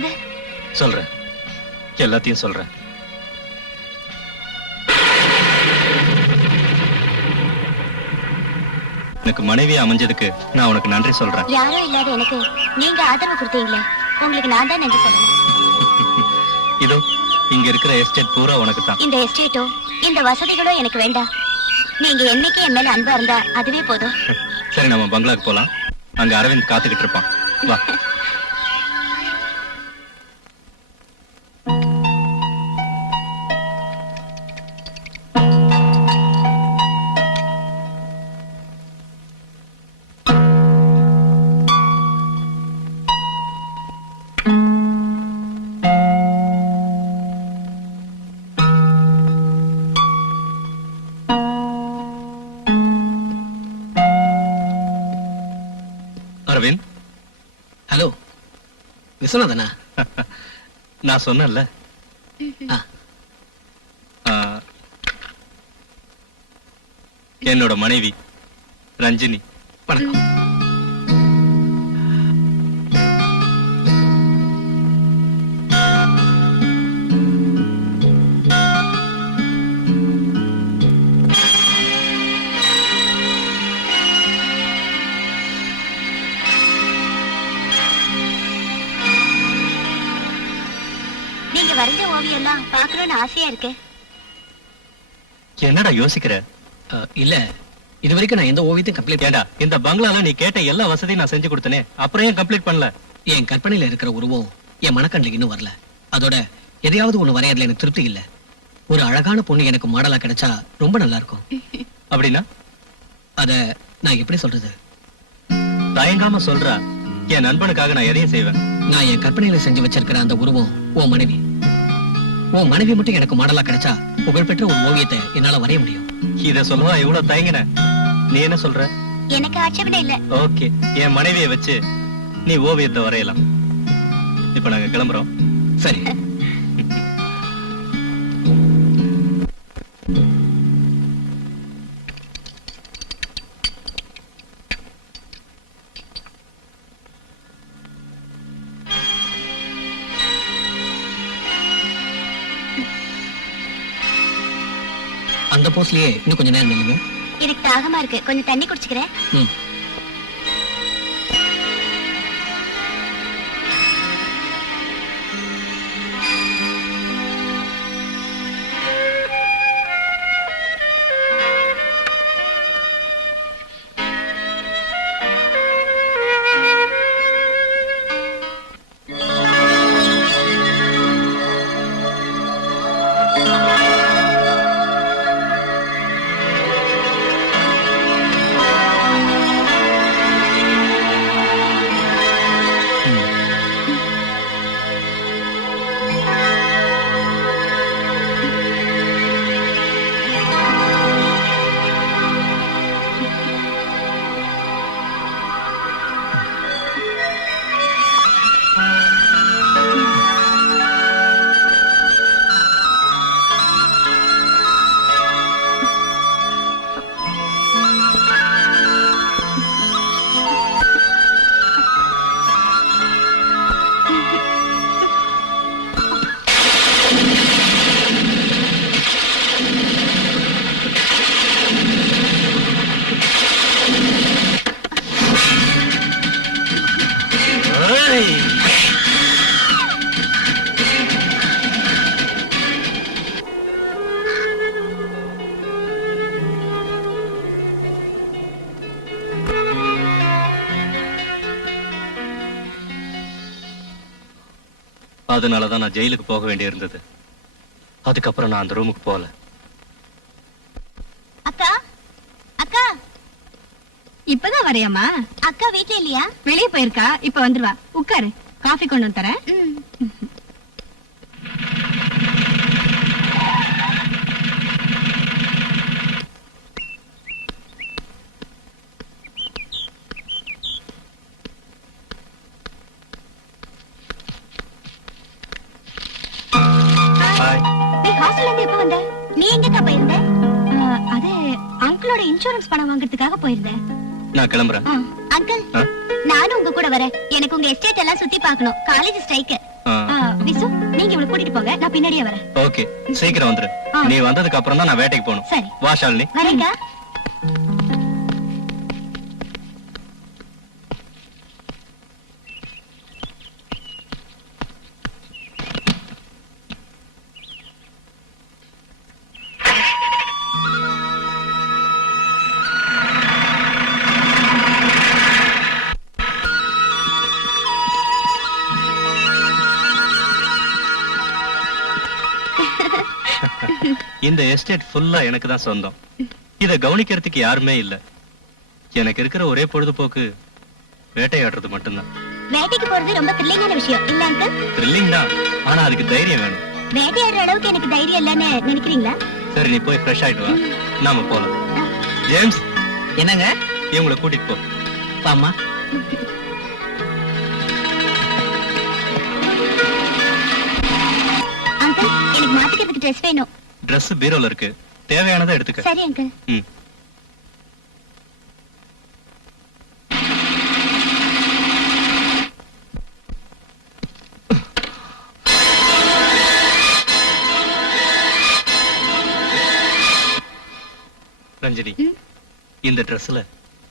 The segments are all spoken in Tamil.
நடந்தது? சொல்றேன், எல்லாத்தையும் சொல்றேன். எனக்கு மனைவி அமைஞ்சதுக்கு நான் உனக்கு நன்றி சொல்றேன். யாரும் இல்லாத எனக்கு நீங்க ஆதரவு கொடுத்தீங்களே, உங்களுக்கு நான் தான் நன்றி சொல்லணும். இதோ இங்க இருக்கிற எஸ்டேட் பூரா உனக்கு தான். இந்த எஸ்டேட்டோ இந்த வசதிகளோ எனக்கு வேண்டாம். நீங்க என்னைக்கு என் மேல அன்பா இருந்தா அதுவே போதும். சரி, நம்ம பங்களாக்கு போலாம். அங்க அரவிந்த் காத்துக்கிட்டு இருப்பான். வா. அரவிந்த். ஹலோ, விஸ்வநாதனா? நான் சொன்னேன்ல, என்னோட மனைவி ரஞ்சினி. வணக்கம். நீங்க வரைஞ்ச ஓவியம் எல்லாம் பாக்கணும்னு ஆசையா இருக்கு. என்னடா யோசிக்கிற? இல்ல, இது வரைக்கும் நான் எந்த ஓவியத்தையும் கம்ப்ளீட் ஏண்டா, இந்த பங்களால நீ கேட்ட எல்லா வசதியும் நான் செஞ்சு கொடுத்தனே, அப்புறம் ஏன் கம்ப்ளீட் பண்ணல? என் கற்பனையில இருக்கிற உருவம் என் மனக்கண்ணுக்கு இன்னும் வரல. அதோட எதையாவது ஒண்ணு வரையறதுல எனக்கு திருப்தி இல்ல. ஒரு அழகான பொண்ணு எனக்கு மாடலா கிடைச்சா ரொம்ப நல்லா இருக்கும். அப்படின்னா அத நான் எப்படி சொல்றது? தயங்காம சொல்றா. என் நண்பனுக்காக நான் எதையும் செய்வேன். நான் என் கற்பனையில செஞ்சு வச்சிருக்கிற அந்த உருவம் உன் மனைவி. உன் மனைவி மட்டும் எனக்கு மாடலா கிடைச்சா புகழ்பெற்ற ஒரு ஓவியத்தை என்னால வரைய முடியும். இத சொல்லவா எவ்வளவு தயங்கின? நீ என்ன சொல்ற? எனக்கு ஆட்சேபனை இல்ல. ஓகே, என் மனைவியை வச்சு நீ ஓவியத்தை வரையலாம். இப்ப நாங்க கிளம்புறோம். சரி. அந்த போஸ்லயே இன்னும் கொஞ்ச நேரம் நில்லுங்க. எனக்கு தாகமா இருக்கு, கொஞ்சம் தண்ணி குடிச்சுக்கிறேன். அதனாலதான் நான் ஜெயிலுக்கு போக வேண்டியிருந்தது. அதுக்கப்புறம் நான் அந்த ரூமுக்கு போகல. அக்கா, அக்கா, இப்பதான் வரையாமா? அக்கா வீட்ல இல்லையா? வெளியே போயிருக்கா, இப்ப வந்துருவா. உட்காரு, காஃபி கொண்டு வந்து தரேன். நீ ஹாஸ்டல்ல இருந்து எப்ப வந்த? நீ எங்கக்கா போயிருந்த? அது அங்கிளோட இன்சூரன்ஸ் பணம் வாங்குறதுக்காக போயிருந்தேன். நான் கிளம்புறேன். அங்கிள், நானும் உங்க கூட வரேன். எனக்கு உங்க எஸ்டேட் எல்லாம் சுத்தி பார்க்கணும். College strike. விசு நீங்க இவளை கூட்டிட்டு போங்க, நான் பின்னாடியே வரேன். ஓகே, சீக்கிரம் வந்துரு. நீ வந்ததுக்கு அப்புறம் தான் நான் வேட்டைக்கு போகணும். சரி. வா ஷாலினி. வரேங்க. இந்த எஸ்டேட் ஃபுல்லா எனக்கு தான் சொந்தம். இத கவனிக்கிறதுக்கு யாருமே இல்ல. எனக்கு இருக்கிற ஒரே பொழுதுபோக்கு வேட்டையாடுறது மட்டும்தான். வேட்டைக்கு போறது ரொம்ப த்ரில்லிங்கான விஷயம் இல்ல அங்கிள்? த்ரில்லிங் தான், ஆனா அதுக்கு தைரியம் வேணும். வேட்டையாடுற அளவுக்கு எனக்கு தைரியம் இல்லன்னு நினைக்கிறீங்களா? சரி, நீ போய் ஃப்ரெஷ் ஆயிட்டு வா, நாம போலாம். ஜேம்ஸ், என்னங்க? இவங்களை கூட்டிட்டு போ. வாம்மா. அங்கிள், எனக்கு மாத்திக்கிறதுக்கு ட்ரெஸ் வேணும். Dress பீரோல இருக்கு, தேவையானதை எடுத்துக்க. சரி அங்கிள். ம். ரஞ்சினி, இந்த Dressல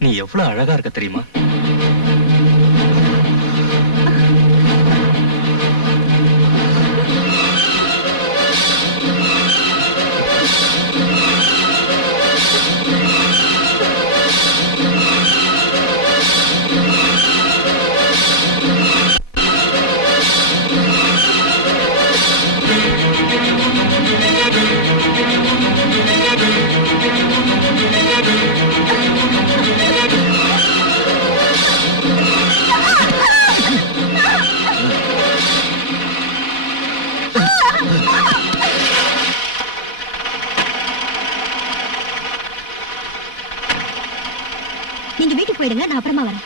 நீ எவ்வளவு அழகா இருக்க தெரியுமா? நீங்க வீட்டுக்கு போயிடுங்க, நான் அப்புறமா வரேன்.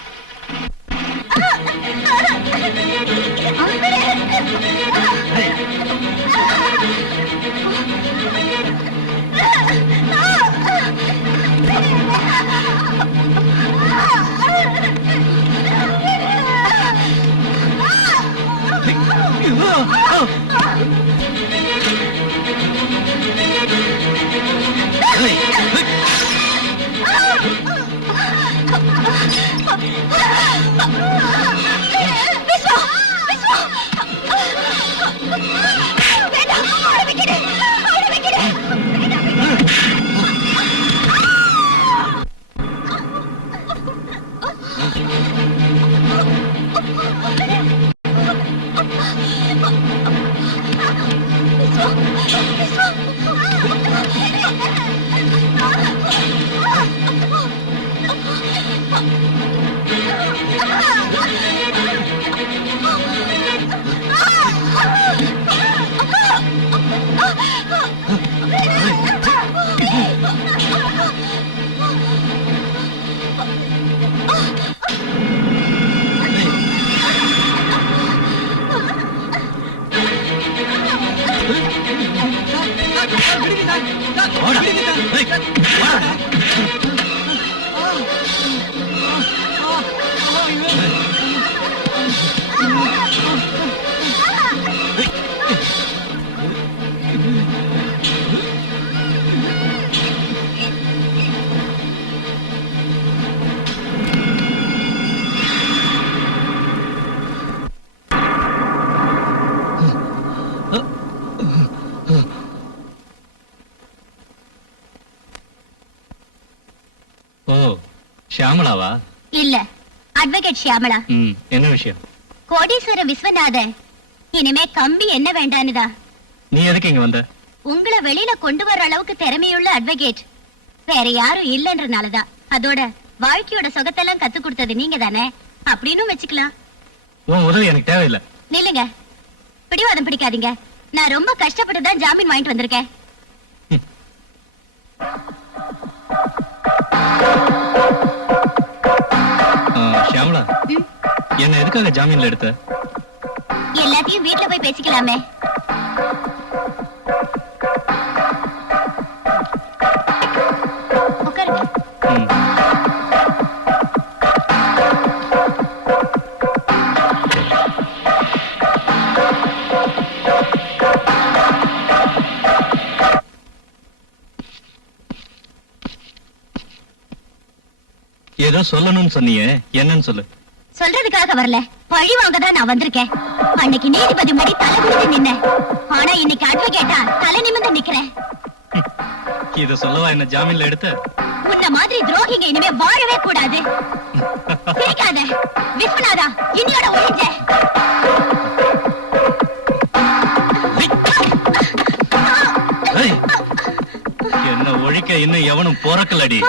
ஓ, ஷியாமளாவா? இல்ல, அட்வொகேட் ஷியாமளா. என்ன விஷயம்? கோடீஸ்வர விஸ்வநாதன் இனிமே கம்பி என்ன வேண்டானுதா. நீ எதுக்கு இங்க வந்த? உங்களை வெளியில கொண்டு வர அளவுக்கு திறமையுள்ள அட்வொகேட் வேற யாரும் இல்லன்றனாலதான். அதோட வாழ்க்கையோட சொகத்தெல்லாம் கத்து கொடுத்தது நீங்க தானே, அப்படின்னு வச்சுக்கலாம். உன் உதவி எனக்கு தேவையில்லை. நில்லுங்க, பிடிவாதம் பிடிக்காதீங்க. நான் ரொம்ப கஷ்டப்பட்டு தான் ஜாமீன் வாங்கிட்டு வந்திருக்கேன். ஷியாமளா, என்ன எதுக்காக ஜாமீன்ல எடுத்த? எல்லாத்தையும் வீட்டுல போய் பேசிக்கலாமே. உட்காருங்க. ஏதோ சொல்லணும்னு சொன்னியே, என்னன்னு சொல்லு. சொல்றதுக்காக வரல, பழி வாங்க தான் நான் வந்திருக்கேன். அன்னைக்கு நீதிபதி முன்னாடி தலை குனிஞ்சு நின்னேன். ஆனா இன்னைக்கு அட்வொகேட்டா தலை நிமிர்ந்து நிக்கிறேன். இத சொல்லவா என்ன ஜாமீன்ல எடுத்த? உன்ன மாதிரி துரோகிங்க இனிமே வாழவே கூடாது. சிரிக்காத விஸ்வநாதா, இன்னியோட ஒழிஞ்ச. ஏய், என்ன ஒழிக்க இன்னும் எவனும் போறக்கலடி.